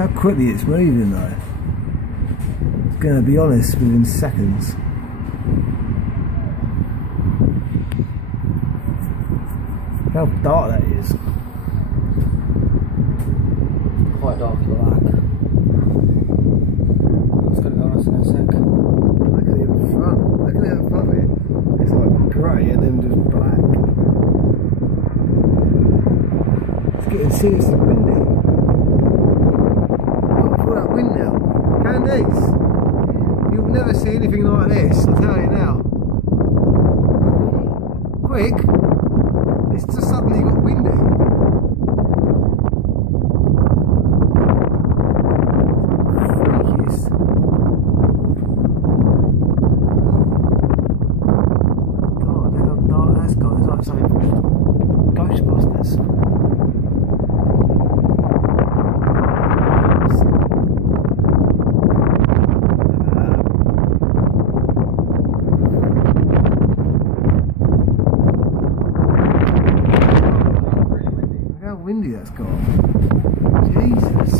how quickly it's moving though. It's going to be honest within seconds. How dark that is. Quite dark at the back. It's going to be honest in a sec. Look at it in front. Look at it above it. It's like grey and then just black. It's getting seriously windy. I've got to pull that wind now. Candice, you'll never see anything like this, I'll tell you now. Quick! It's just suddenly got windy. Freakiest. God, look how dark that's got. It's like something from Ghostbusters. How windy that's got. Jesus.